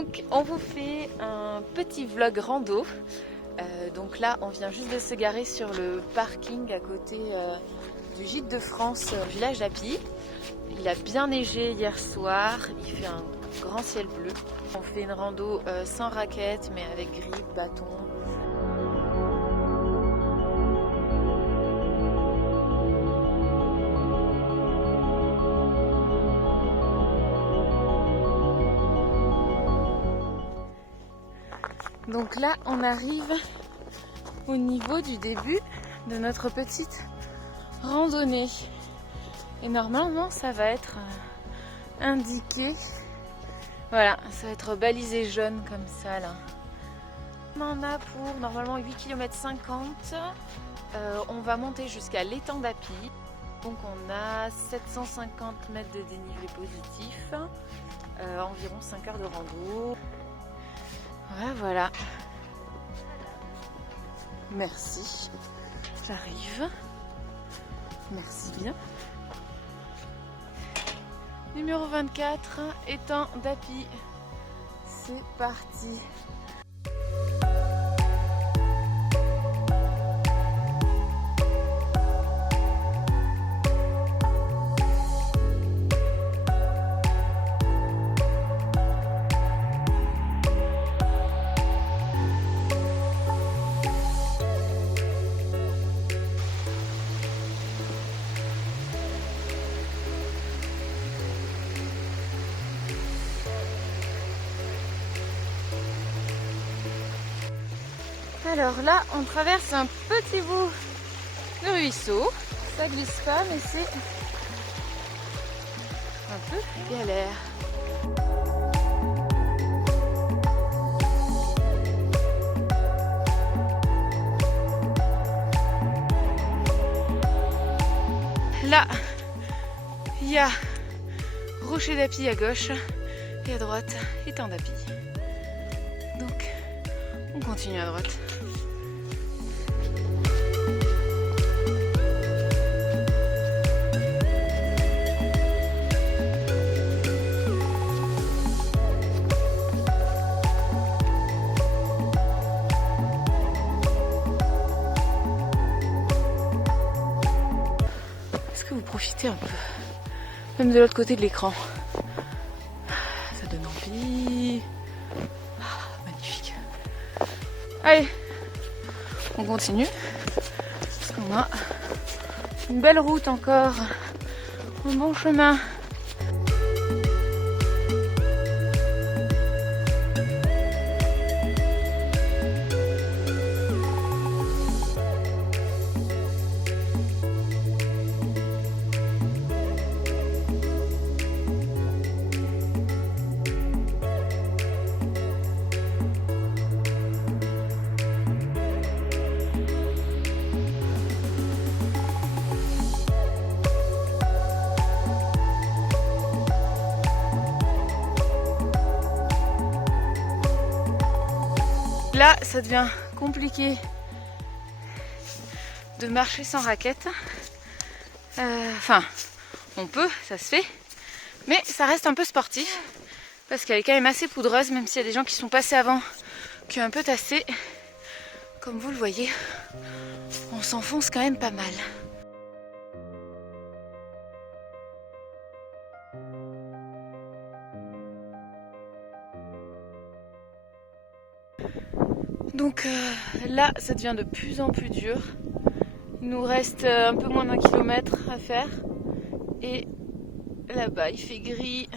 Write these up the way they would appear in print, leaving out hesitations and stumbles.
Donc on vous fait un petit vlog rando. Donc là on vient juste de se garer sur le parking à côté du Gîte de France village d'Appy. Il a bien neigé hier soir, il fait un grand ciel bleu. On fait une rando sans raquettes mais avec grille, bâton. Donc là on arrive au niveau du début de notre petite randonnée. Et normalement ça va être indiqué. Voilà, ça va être balisé jaune comme ça là. On en a pour normalement 8 km 50. On va monter jusqu'à l'étang d'Appy. Donc on a 750 mètres de dénivelé positif. Environ 5 heures de rando. Voilà. Merci. J'arrive. Merci bien. Numéro 24, étang d'Appy. C'est parti. Alors là, on traverse un petit bout de ruisseau. Ça glisse pas, mais c'est un peu galère. Là, il y a rocher d'Appy à gauche et à droite, étang d'Appy. Donc, on continue à droite. Est-ce que vous profitez un peu, même de l'autre côté de l'écran? Ça donne envie. Magnifique. Allez, on continue parce qu'on a une belle route encore, un bon chemin. Là, ça devient compliqué de marcher sans raquette. Enfin, on peut, ça se fait. Mais ça reste un peu sportif. Parce qu'elle est quand même assez poudreuse, même s'il y a des gens qui sont passés avant, qui ont un peu tassé. Comme vous le voyez, on s'enfonce quand même pas mal. Donc là, ça devient de plus en plus dur. Il nous reste un peu moins d'1 kilomètre à faire. Et là-bas, il fait gris.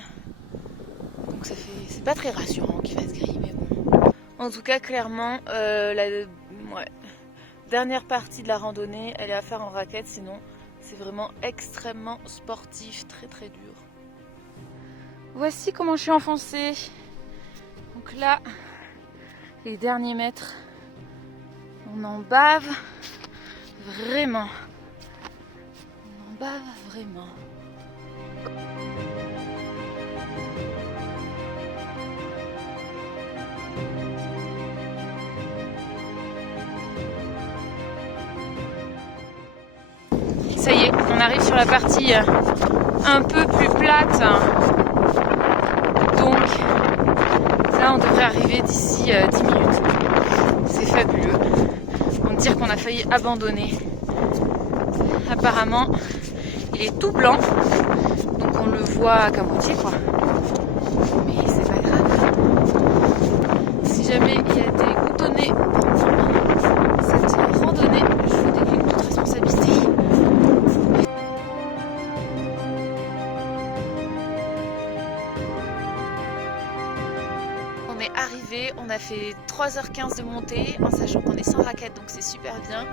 Donc ça fait, c'est pas très rassurant qu'il fasse gris, mais bon. En tout cas, clairement, la dernière partie de la randonnée, elle est à faire en raquette. Sinon, c'est vraiment extrêmement sportif, très très dur. Voici comment je suis enfoncée. Donc là, les derniers mètres, on en bave vraiment. On en bave vraiment. Ça y est, on arrive sur la partie un peu plus plate. Donc, ça Là, on devrait arriver d'ici 10 minutes. C'est fabuleux. On dire qu'on a failli abandonner. Apparemment, il est tout blanc, donc on le voit qu'à moitié, quoi. Mais c'est pas grave. Si jamais il y a des boutonnets pendant cette randonnée, je vous décline toute responsabilité. On est arrivé, on a fait 3h15 de montée en sachant qu'on est sans raquette, donc c'est super bien.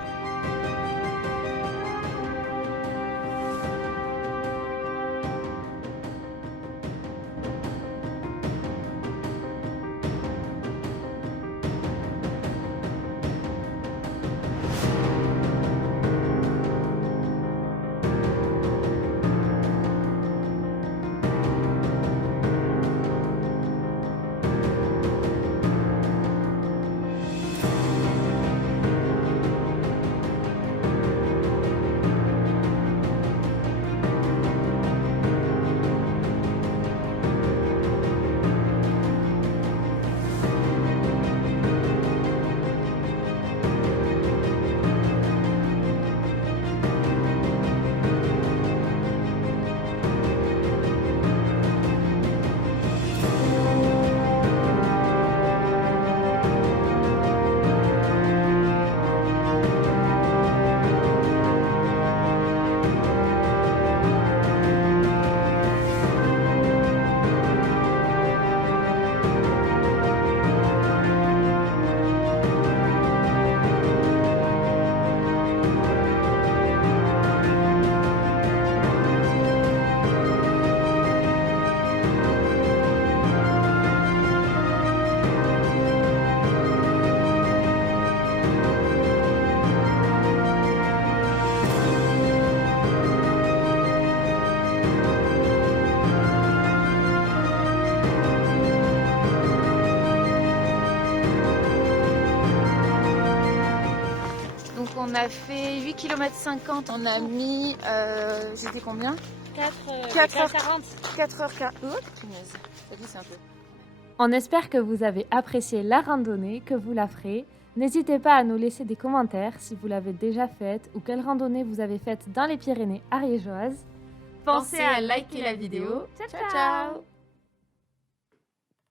On a fait 8 km 50, on a mis, j'étais combien 4h40. 4h40. Oh, punaise, ça glisse un peu. On espère que vous avez apprécié la randonnée, que vous la ferez. N'hésitez pas à nous laisser des commentaires si vous l'avez déjà faite ou quelle randonnée vous avez faite dans les Pyrénées ariégeoises. Pensez à liker la vidéo. Ciao ciao.